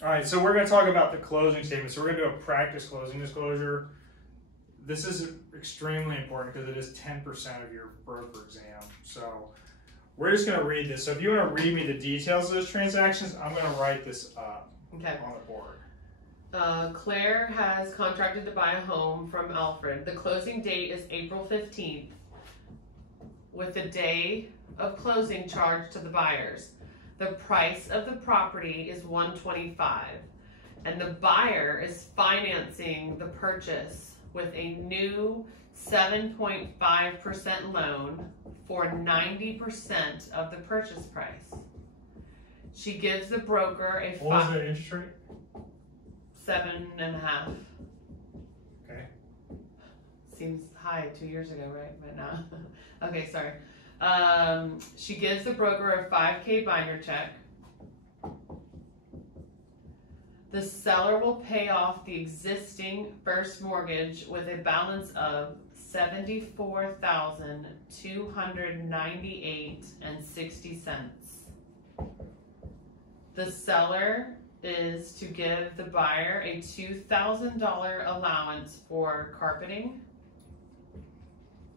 All right, so we're going to talk about the closing statement. So we're going to do a practice closing disclosure. This is extremely important because it is 10% of your broker exam. So we're just going to read this. So if you want to read me the details of those transactions, I'm going to write this up on the board. Claire has contracted to buy a home from Alfred. The closing date is April 15th, with the day of closing charged to the buyers. The price of the property is $125, and the buyer is financing the purchase with a new 7.5% loan for 90% of the purchase price. She gives the broker a what was the interest rate? 7.5. Okay. Seems high 2 years ago, right? But no. Okay, sorry. She gives the broker a $5,000 binder check. The seller will pay off the existing first mortgage with a balance of $74,298.60. The seller is to give the buyer a $2,000 allowance for carpeting.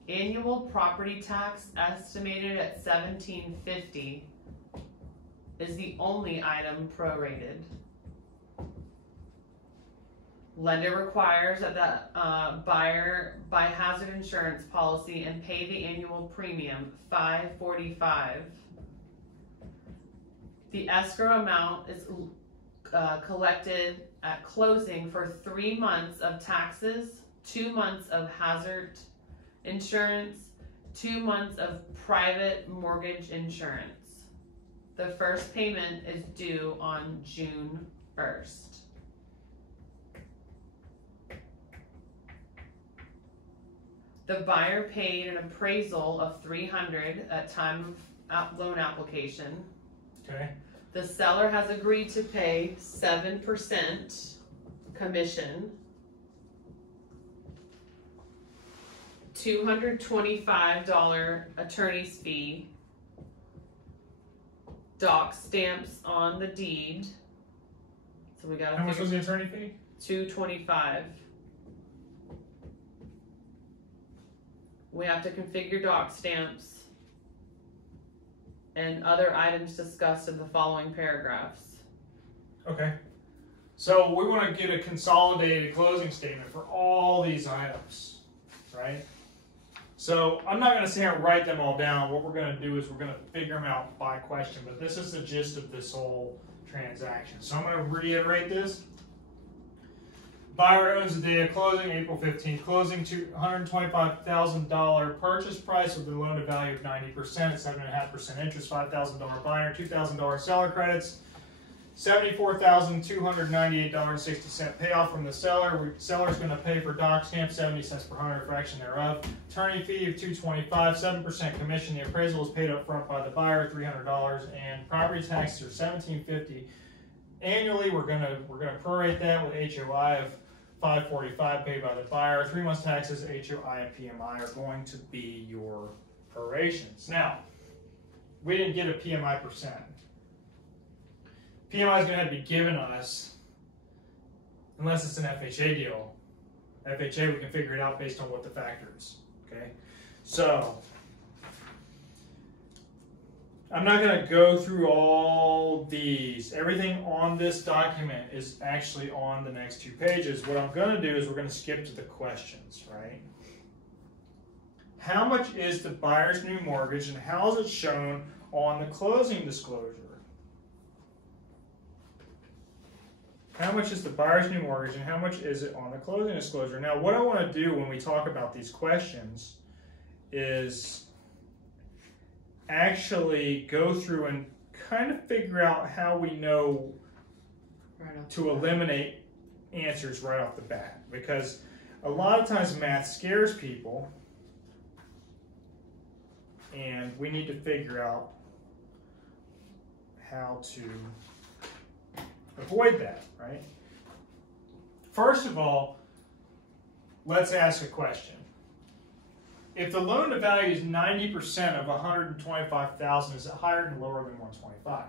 Annual property tax estimated at $1,750 is the only item prorated. Lender requires that the buyer buy hazard insurance policy and pay the annual premium, $545. The escrow amount is collected at closing for 3 months of taxes, 2 months of hazard insurance, 2 months of private mortgage insurance. The first payment is due on June 1st. The buyer paid an appraisal of $300 at time of loan application. Okay. The seller has agreed to pay 7% commission, $225 attorney's fee, doc stamps on the deed. So we got. How much was the attorney fee? $225. We have to configure doc stamps and other items discussed in the following paragraphs. Okay. So we want to get a consolidated closing statement for all these items, right? So I'm not going to sit here and write them all down. What we're going to do is we're going to figure them out by question, but this is the gist of this whole transaction. So I'm going to reiterate this. Buyer owns the day of closing, April 15th. Closing to $125,000 purchase price with a loan to value of 90%, 7.5% interest, $5,000 buyer, $2,000 seller credits, $74,298.60 payoff from the seller. Seller's going to pay for doc stamp 70 cents per hundred fraction thereof. Attorney fee of $225, 7% commission. The appraisal is paid up front by the buyer, $300, and property taxes are $1,750. Annually, we're gonna prorate that with HOI of $545 paid by the buyer. 3 months taxes, HOI and PMI are going to be your prorations. Now, we didn't get a PMI percent. PMI is going to have to be given us unless it's an FHA deal. FHA, we can figure it out based on what the factor is. Okay, so I'm not going to go through all these. Everything on this document is actually on the next 2 pages. What I'm going to do is we're going to skip to the questions, right? How much is the buyer's new mortgage and how is it shown on the closing disclosure? How much is the buyer's new mortgage and how much is it on the closing disclosure? Now, what I want to do when we talk about these questions is actually go through and kind of figure out how we know to eliminate answers right off the bat. Because a lot of times math scares people and we need to figure out how to avoid that, right? First of all, let's ask a question. If the loan to value is 90% of $125,000, is it higher or lower than 125?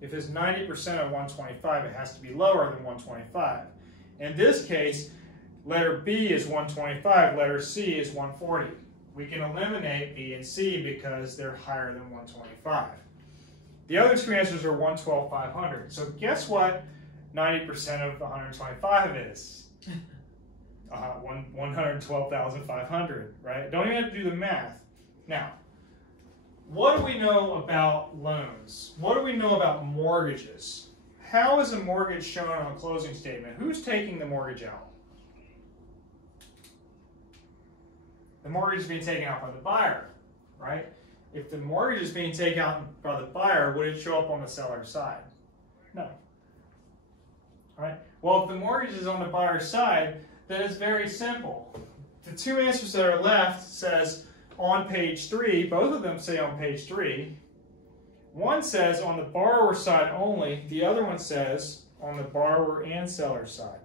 If it's 90% of 125, it has to be lower than 125. In this case, letter B is 125, letter C is 140. We can eliminate B and C because they're higher than 125. The other two answers are 112, 500. So guess what 90% of 125 is? 112,500, right? Don't even have to do the math. Now, what do we know about loans? What do we know about mortgages? How is a mortgage shown on a closing statement? Who's taking the mortgage out? The mortgage is being taken out by the buyer, right? If the mortgage is being taken out by the buyer, would it show up on the seller's side? No. All right? Well, if the mortgage is on the buyer's side, then it's very simple. The two answers that are left says on page 3, both of them say on page 3. One says on the borrower side only, the other one says on the borrower and seller side.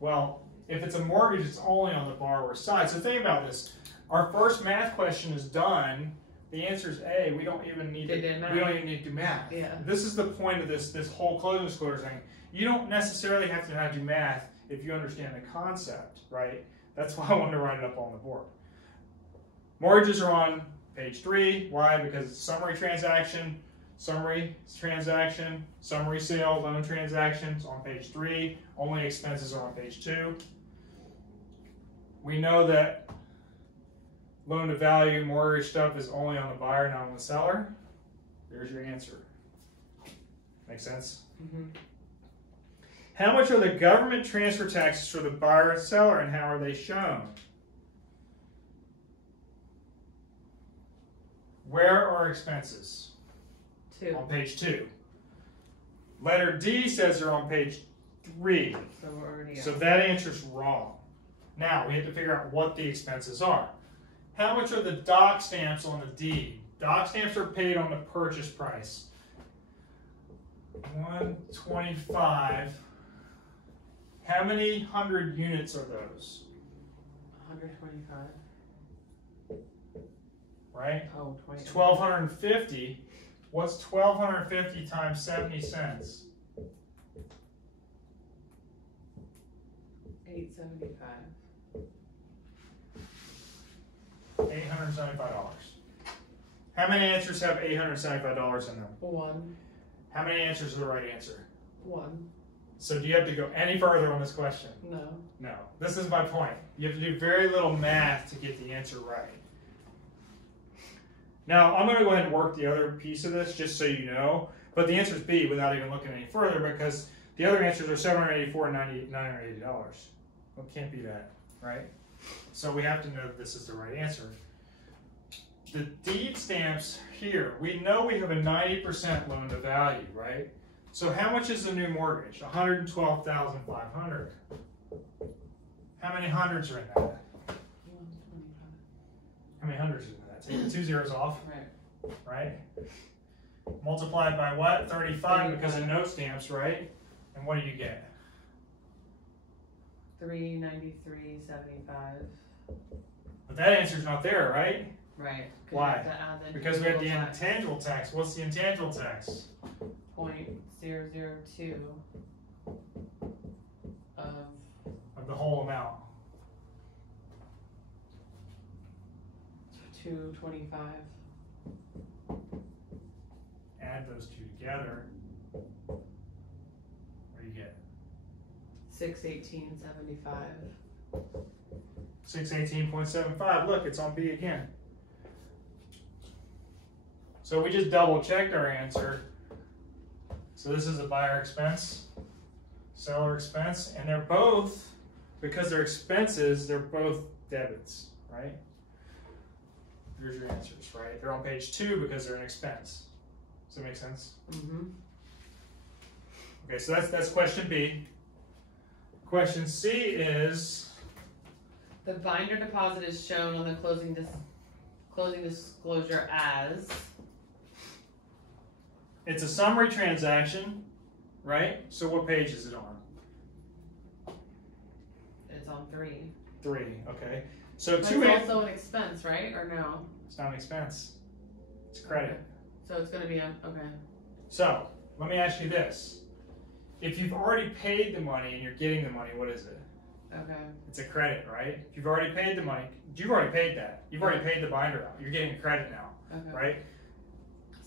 Well, if it's a mortgage, it's only on the borrower's side. So think about this. Our first math question is done. The answer is A. We don't even need to do math. Yeah. This is the point of this whole closing disclosure thing. You don't necessarily have to do math if you understand the concept, right? That's why I wanted to write it up on the board. Mortgages are on page 3. Why? Because it's summary transaction, summary sale, loan transactions on page 3. Only expenses are on page 2. We know that loan to value mortgage stuff is only on the buyer, not on the seller. There's your answer. Make sense? Mm-hmm. How much are the government transfer taxes for the buyer and seller, and how are they shown? Where are expenses? 2. On page 2. Letter D says they're on page 3. So we're already So out. that answer's wrong. Now we have to figure out what the expenses are. How much are the doc stamps on the deed? Doc stamps are paid on the purchase price. 125. How many hundred units are those? 125. Right? Oh, 20. 1,250. What's 1,250 times 70 cents? 875. $875. How many answers have $875 in them? 1. How many answers are the right answer? 1. So do you have to go any further on this question? No. No. This is my point. You have to do very little math to get the answer right. Now, I'm going to go ahead and work the other piece of this just so you know. But the answer is B without even looking any further because the other answers are $784 and $980. Well, it can't be that, right? So we have to know that this is the right answer. The deed stamps here, we know we have a 90% loan to value, right? So how much is the new mortgage? $112,500. How many hundreds are in that? 125. How many hundreds are in that? Take the 2 zeros off, Right. right? Multiplied by what? 35 because of note stamps, right? And what do you get? 393.75. But that answer's not there, right? Right. Why? The Because we have the tax. intangible tax. What's the intangible tax? 0.002 of Of the whole amount. 225. Add those two together. What do you get? 618.75. 618.75. Look, it's on B again. So we just double checked our answer. So this is a buyer expense, seller expense, and they're both, because they're expenses, they're both debits, right? Here's your answers, right? They're on page 2 because they're an expense. Does that make sense? Mm-hmm. Okay, so that's question B. Question C is, The binder deposit is shown on the closing disclosure as it's a summary transaction, right? So what page is it on? it's on 3. 3, okay. So But two it's answers. also an expense, right? Or no? It's not an expense. It's credit. So it's gonna be okay. So let me ask you this: if you've already paid the money and you're getting the money, what is it? Okay. It's a credit, right? If you've already paid the money, you've already paid that. You've already paid the binder out. You're getting a credit now, Okay. right?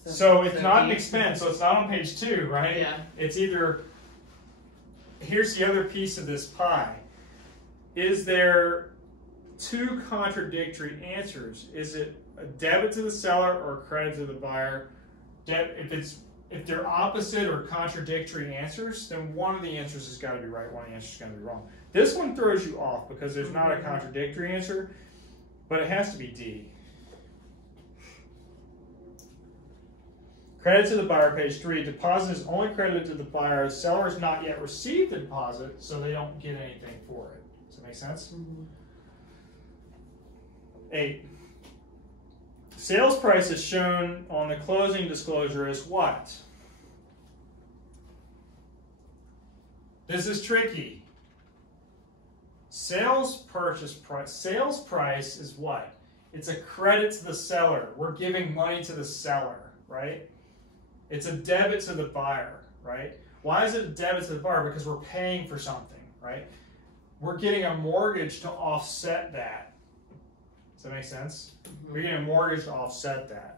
So it's not an D. expense. So it's not on page 2, right? Yeah. It's either. Here's the other piece of this pie. Is there two contradictory answers? Is it a debit to the seller or a credit to the buyer? If they're opposite or contradictory answers, then one of the answers has got to be right, one of the answers has got to be wrong. This one throws you off because there's not a contradictory answer, but it has to be D. Credit to the buyer, page 3. Deposit is only credited to the buyer. The seller has not yet received the deposit, so they don't get anything for it. Does that make sense? 8. Sales price is shown on the closing disclosure as what? This is tricky. Sales price is what? It's a credit to the seller. We're giving money to the seller, right? It's a debit to the buyer, right? Why is it a debit to the buyer? Because we're paying for something, right? We're getting a mortgage to offset that. Does that make sense? We're getting a mortgage to offset that.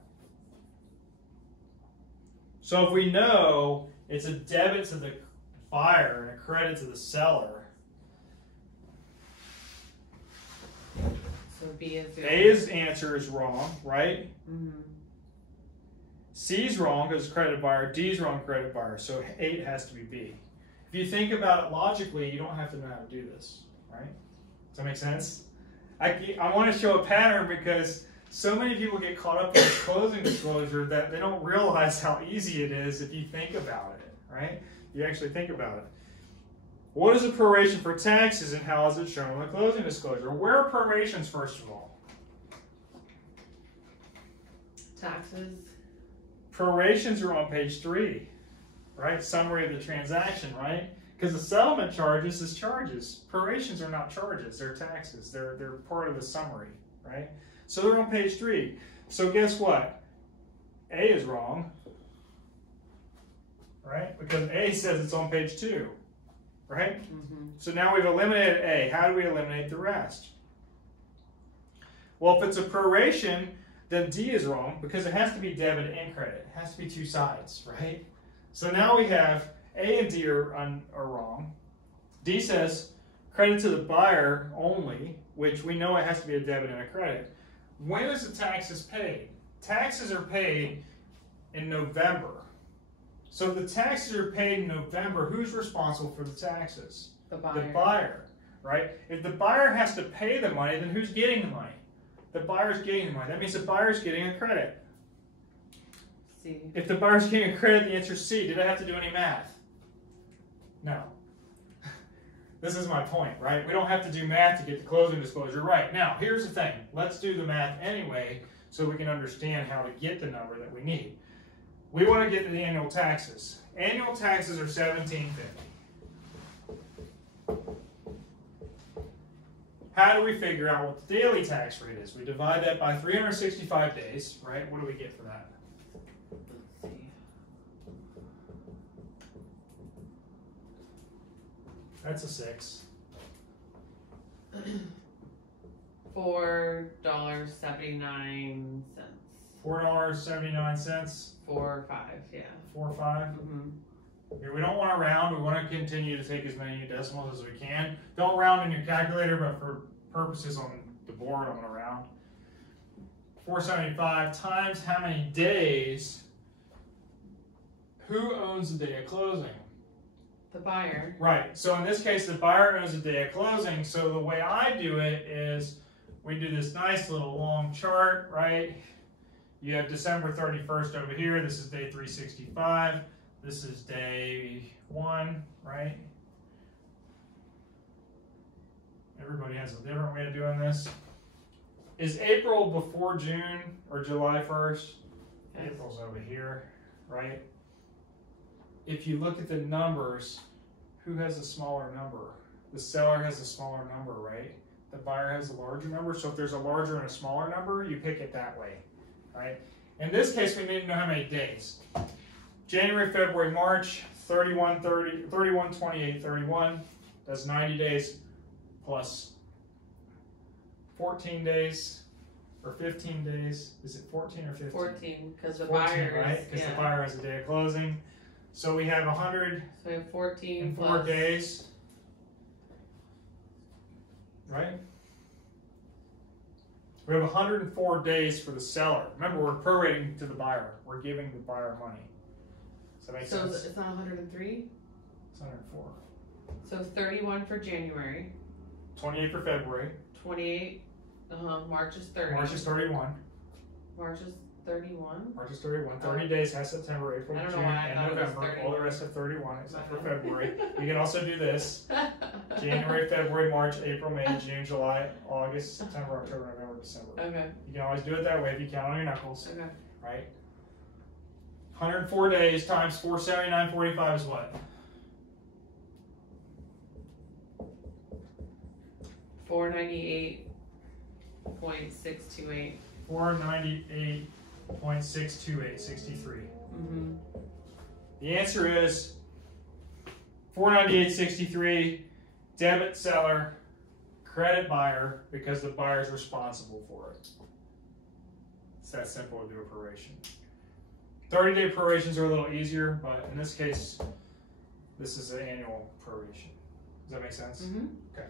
So if we know it's a debit to the buyer and a credit to the seller, So B is zero. A's answer is wrong, right? Mm-hmm. C's wrong because it's credit buyer. D's wrong, credit buyer. So 8 has to be B. If you think about it logically, you don't have to know how to do this, right? Does that make sense? I want to show a pattern because so many people get caught up in the closing disclosure that they don't realize how easy it is if you think about it, right? You actually think about it. What is a proration for taxes and how is it shown in the closing disclosure? Where are prorations, first of all? Taxes. Prorations are on page 3, right? Summary of the transaction, right? Because the settlement charges is charges. Prorations are not charges, they're taxes. They're part of the summary, right? So they're on page 3. So guess what? A is wrong, right? Because A says it's on page 2, right? Mm-hmm. So now we've eliminated A. How do we eliminate the rest? Well, if it's a proration, then D is wrong because it has to be debit and credit. It has to be two sides, right? So now we have A and D are wrong. D says credit to the buyer only, which we know it has to be a debit and a credit. When is the taxes paid? Taxes are paid in November. So if the taxes are paid in November, who's responsible for the taxes? The buyer. The buyer, right? If the buyer has to pay the money, then who's getting the money? The buyer's getting the money. That means the buyer's getting a credit. C. If the buyer's getting a credit, the answer is C. Did I have to do any math? No. This is my point, right? We don't have to do math to get the closing disclosure right. Now, here's the thing. Let's do the math anyway so we can understand how to get the number that we need. We want to get to the annual taxes. Annual taxes are $1,750. How do we figure out what the daily tax rate is? We divide that by 365 days, right? What do we get for that? Let's see. That's a 6. $4.79. $4.79. 4 5, yeah. 4 or 5. Mm-hmm. Here, we don't want to round. We want to continue to take as many decimals as we can. Don't round in your calculator, but for purposes on the board, I'm going to round. 475 times how many days? Who owns the day of closing? The buyer. Right. So in this case, the buyer owns the day of closing. So the way I do it is we do this nice little long chart, right? You have December 31st over here. This is day 365. This is day 1, right? Everybody has a different way of doing this. Is April before June or July 1st? Yes. April's over here, right? If you look at the numbers, who has a smaller number? The seller has a smaller number, right? The buyer has a larger number. So if there's a larger and a smaller number, you pick it that way, right? In this case, we need to know how many days. January, February, March, 31, 30, 31, 28, 31. That's 90 days plus 14 days or 15 days. Is it 14 or 15? 14, because the 14, buyer right? Because the buyer has a day of closing. So we have 100 So we have 14 and 4 plus days, right? We have 104 days for the seller. Remember, we're prorating to the buyer. We're giving the buyer money. Does that make So sense? it's not 103. It's 104. So 31 for January, 28 for February. 28. March is 30. March is 31. March is 31. March is 31. 30 days has September, April, I don't know June, why I and thought it was November. 31. All the rest have 31 except for Okay. February. You can also do this. January, February, March, April, May, June, July, August, September, October, November, December. Okay. You can always do it that way if you count on your knuckles, Okay. right? 104 days times 479.45 is what? 498.628. 498.628.63. Mm-hmm. The answer is 498.63, debit seller, credit buyer, because the buyer's responsible for it. It's that simple to do a proration. 30-day prorations are a little easier, but in this case, this is an annual proration. Does that make sense? Mm-hmm. Okay.